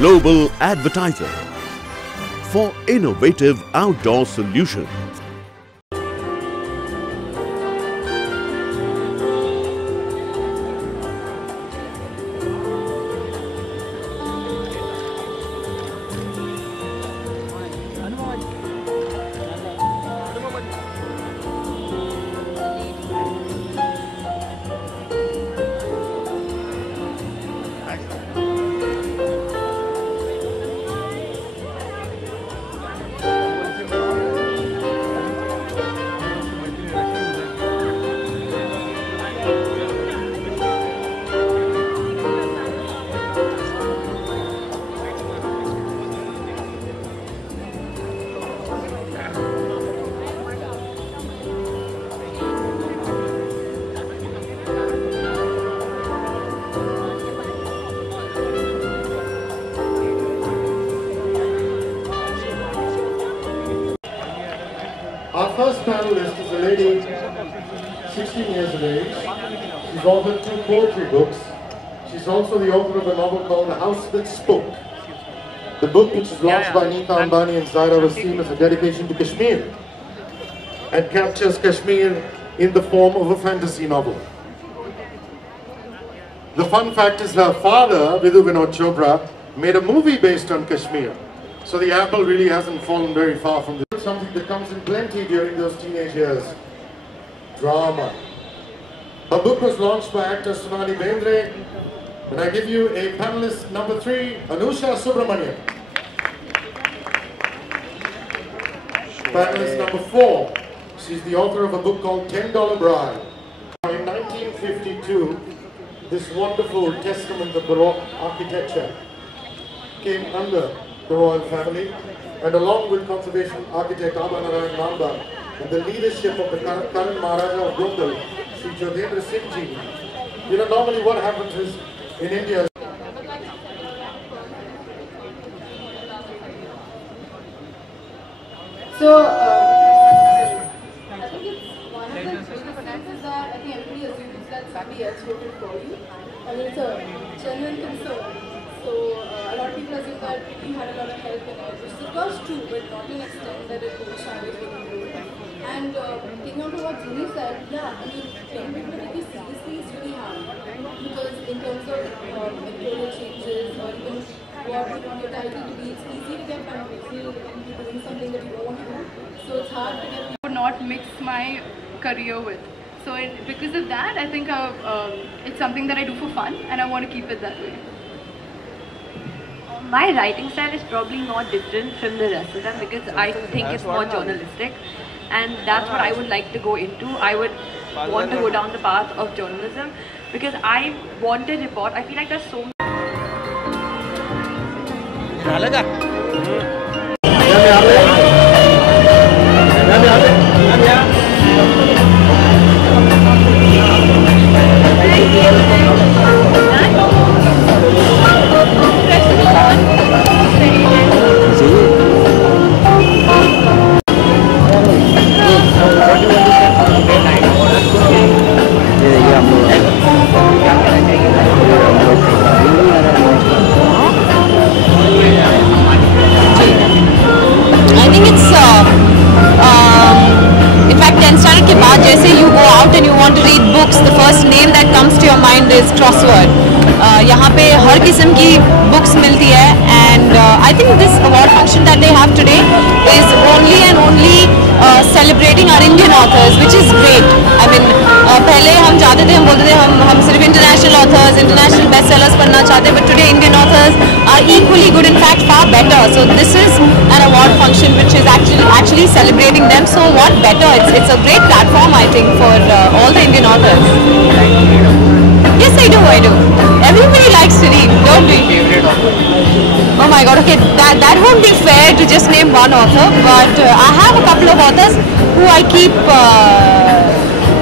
global advertiser for innovative outdoor solutions. Our first panelist is a lady, 16 years of age. She's authored 2 poetry books. She's also the author of a novel called The House That Spoke. The book, which was launched by Nita Ambani and Zaira Wasim, is a dedication to Kashmir and captures Kashmir in the form of a fantasy novel. The fun fact is her father, Vidhu Vinod Chopra, made a movie based on Kashmir. So the apple really hasn't fallen very far from this. Something that comes in plenty during those teenage years. Drama. Her book was launched by actor Sonali Bendre. And I give you a panelist number 3, Anusha Subramanian. Panelist number 4, she's the author of a book called $10 Bride. In 1952, this wonderful testament of Baroque architecture came under the royal family, and along with conservation architect Aba Narayan Namba and the leadership of the current Maharaja of Gondal, Sri Jodhendra Singh Ji. You know, normally what happens is in India. So, I think it's one of the biggest things is that I think everybody assumes that somebody else wrote it for you. I mean, it's a genuine concern. So, a lot of people assume that you had a lot of help in it, which is of course true, but not to an extent that it goes away from you. And taking on to what Juni said, yeah, I mean, getting people to take you seriously is really hard. Because in terms of editorial changes or even what you want your title to be, it's easy to get confused into doing something that you don't want to do. So it's hard to get people to not mix my career with. So because of that, I think it's something that I do for fun and I want to keep it that way. My writing style is probably not different from the rest of them because I think it's more journalistic, and that's what I would like to go into. I would want to go down the path of journalism because I want to report. I feel like there's so the first name that comes to your mind is crossword. यहाँ पे हर किस्म की books मिलती है, and I think this award function that they have today is only and only celebrating our Indian authors, which is great. I mean, पहले हम जाते थे, हम बोलते थे हम सिर्फ international authors, international bestsellers पढ़ना चाहते, but today Indian authors are equally good, in fact far better. So this is an award function which is actually celebrating them. So what better? It's a great platform, I think, for all the Indian authors. Yes, I do. Everybody likes to read, don't we? Oh my God, okay, that won't be fair to just name one author, but I have a couple of authors who I keep,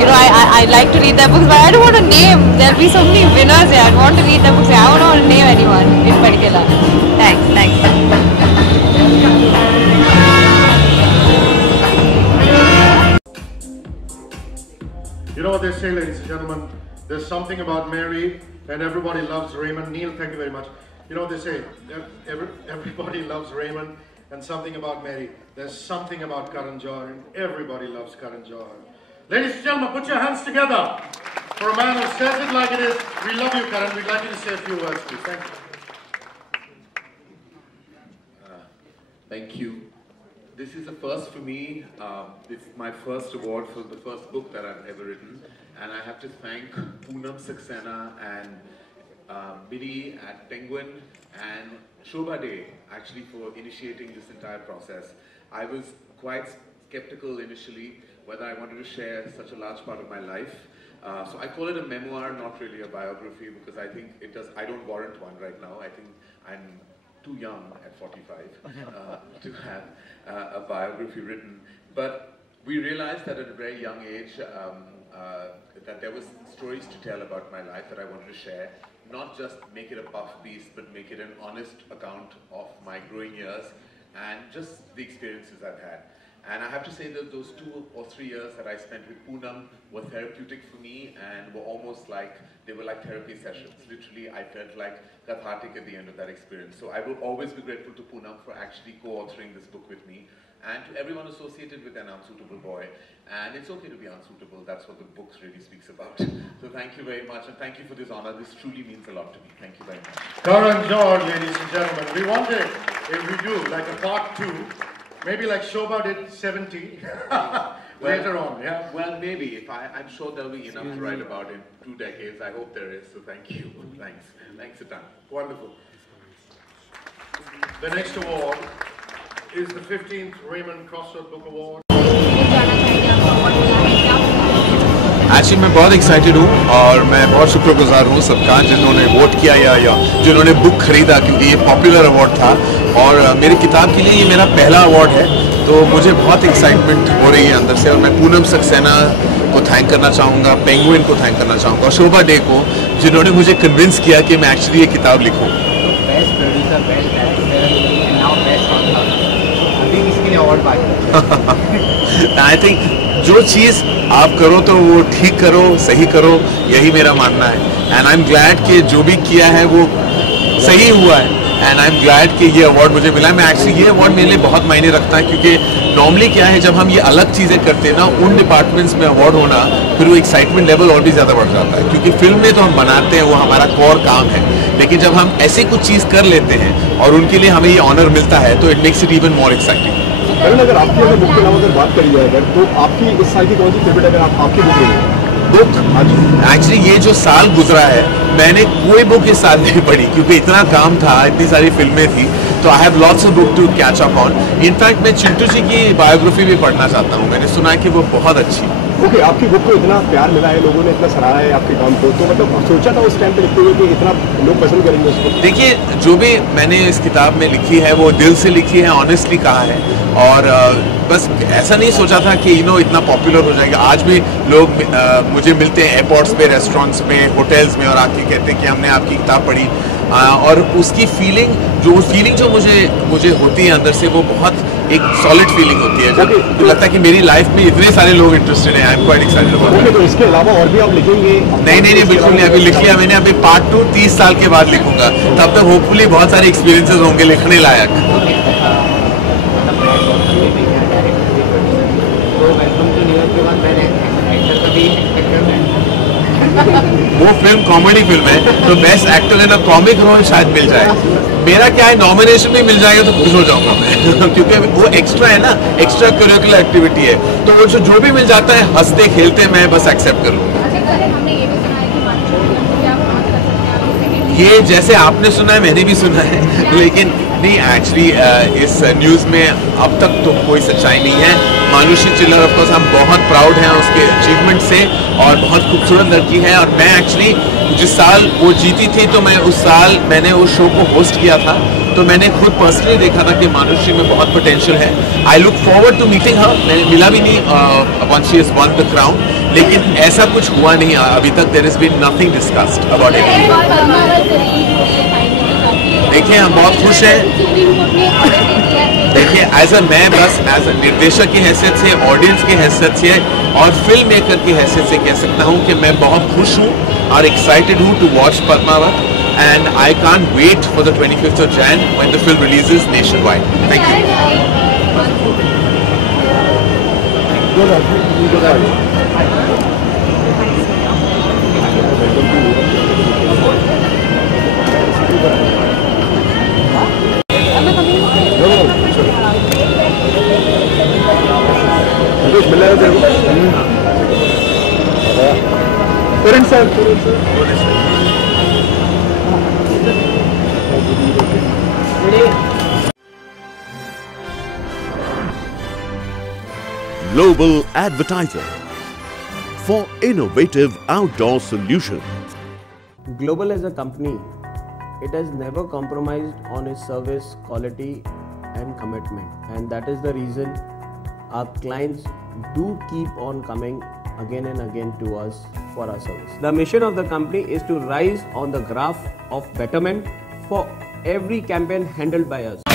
I like to read their books, but I don't want to name. There'll be so many winners here. I want to read their books. I don't want to name anyone in particular. Thanks. You know what they say, ladies and gentlemen? There's something about Mary, and everybody loves Raymond. Neil, thank you very much. You know, they say everybody loves Raymond and something about Mary. There's something about Karan Johar, and everybody loves Karan Johar. Ladies and gentlemen, put your hands together for a man who says it like it is. We love you, Karan. We'd like you to say a few words, please. Thank you. Thank you. This is a first for me. This is my first award for the first book that I've ever written. And I have to thank Poonam Saxena and Biddy at Penguin and Shobha Day actually for initiating this entire process. I was quite skeptical initially whether I wanted to share such a large part of my life. So I call it a memoir, not really a biography, because I think I don't warrant one right now. I think I'm too young at 45 to have a biography written. But we realized that at a very young age that there was stories to tell about my life that I wanted to share. Not just make it a puff piece, but make it an honest account of my growing years and just the experiences I've had. And I have to say that those 2 or 3 years that I spent with Poonam were therapeutic for me and were almost like, they were like therapy sessions. Literally, I felt like cathartic at the end of that experience. So I will always be grateful to Poonam for actually co-authoring this book with me, and to everyone associated with An Unsuitable Boy. And it's okay to be unsuitable, that's what the book really speaks about. So thank you very much, and thank you for this honor. This truly means a lot to me. Thank you very much. Karan Johar, ladies and gentlemen. We wanted, if we do, like a part 2, maybe like Shobha did 70 later on, yeah? Well, maybe. I'm sure there'll be enough to write about in 2 decades. I hope there is, so thank you. Thanks. Thanks a ton. Wonderful. The next award is the 15th Raymond Crossword Book Award. Actually मैं बहुत excited हूँ और मैं बहुत शुक्रगुजार हूँ सबका जिन्होंने वोट किया या जिन्होंने बुक खरीदा, क्योंकि ये पॉपुलर अवार्ड था और मेरी किताब के लिए ये मेरा पहला अवार्ड है, तो मुझे बहुत एक्साइटमेंट हो रही है अंदर से। और मैं पूनम सक्सेना को थैंक करना चाहूँगा, पेंगुइन को थैंक करना चाहूँगा और शोभा डे को, जिन्होंने मुझे कन्विंस किया कि मैं एक्चुअली ये किताब लिखूँ। आई थिंक जो चीज़ आप करो तो वो ठीक करो, सही करो, यही मेरा मानना है। एंड आई एम ग्लैड कि जो भी किया है वो सही हुआ है, एंड आई एम ग्लैड कि ये अवार्ड मुझे मिला। मैं एक्चुअली ये अवार्ड मेरे लिए बहुत मायने रखता है, क्योंकि नॉर्मली क्या है, जब हम ये अलग चीज़ें करते हैं ना, उन डिपार्टमेंट्स में अवार्ड होना, फिर वो एक्साइटमेंट लेवल और भी ज़्यादा बढ़ जाता है, क्योंकि फिल्म में तो हम बनाते हैं, वो हमारा कोर काम है। लेकिन जब हम ऐसी कुछ चीज़ कर लेते हैं और उनके लिए हमें ये ऑनर मिलता है, तो it makes it even more exciting. अगर आपकी बुक के अलावा अगर बात करी जाए अगर, तो आपकी इस साल की कौन सी फेवरेट अगर आपकी बुक रही बुक? एक्चुअली ये जो साल गुजरा है, मैंने कोई बुक इस साल नहीं पढ़ी, क्योंकि इतना काम था, इतनी सारी फिल्में थी, तो I have lots of book to catch up on. In fact मैं चिंटू जी की बायोग्राफी भी पढ़ना चाहता हूँ, मैंने सुना है कि वो बहुत अच्छी है। ओके, आपकी बुक को इतना प्यार मिला है, लोगों ने इतना सराहा है आपके काम को, तो मतलब सोचा था उस टाइम पे लिखते हुए कि इतना लोग पसंद करेंगे उसको? देखिए, जो भी मैंने इस किताब में लिखी है वो दिल से लिखी है, ऑनेस्टली कहा है, और बस ऐसा नहीं सोचा था कि इतना पॉपुलर हो जाएगा। आज भी लोग मुझे मिलते हैं एयरपोर्ट्स पे, रेस्टोरेंट्स में, होटल्स में, और आके कहते हैं कि हमने आपकी किताब पढ़ी, और उसकी फीलिंग जो मुझे होती है अंदर से, वो बहुत एक सॉलिड फीलिंग होती है। जब लगता है कि मेरी लाइफ में इतने सारे लोग इंटरेस्टेड हैं, I am quite excited about it. तो इसके अलावा और भी आप लिखेंगे? नहीं, बिल्कुल नहीं। अभी लिख लिया मैंने, अभी पार्ट 2 30 साल के बाद लिखूंगा, तब तक होपफुली बहुत सारे एक्सपीरियंसेस होंगे लिखने लायक। वो फिल्म कॉमेडी फिल्म है, तो best actor in a comic role शायद मिल जाए। मेरा क्या है, नॉमिनेशन भी मिल जाएगा तो खुश हो जाऊंगा मैं क्योंकि वो एक्स्ट्रा है ना, एक्स्ट्रा करिकुलर एक्टिविटी है, तो वो जो भी मिल जाता है हंसते खेलते मैं बस एक्सेप्ट करूँ। ये जैसे आपने सुना है मैंने भी सुना है, लेकिन नहीं, एक्चुअली इस न्यूज़ में अब तक तो कोई सच्चाई नहीं है। मानुषी चिल्लर ऑफ कोर्स हम बहुत प्राउड हैं उसके अचीवमेंट से, और बहुत खूबसूरत लड़की है। और मैं एक्चुअली जिस साल वो जीती थी, तो मैं उस साल मैंने उस शो को होस्ट किया था, तो मैंने खुद पर्सनली देखा था कि मानुषी में बहुत पोटेंशियल है। I look forward to meeting her. मैंने मिला भी नहीं once she has won the crown, लेकिन ऐसा कुछ हुआ नहीं अभी तक। There is been nothing discussed about it. देखिए, हम बहुत खुश हैं। देखिए, मैं बस एज अ निर्देशक की हैसियत से, ऑडियंस की हैसियत से और फिल्म मेकर की हैसियत से कह सकता हूँ कि मैं बहुत खुश हूँ और एक्साइटेड हूँ to watch Padmaavat. and I can't wait for the 25th of Jan when the film releases nationwide. Thank you. Global Advertiser for innovative outdoor solutions. Global as a company, it has never compromised on its service, quality and commitment, and that is the reason our clients do keep on coming again and again to us for our service. The mission of the company is to rise on the graph of betterment for every campaign handled by us.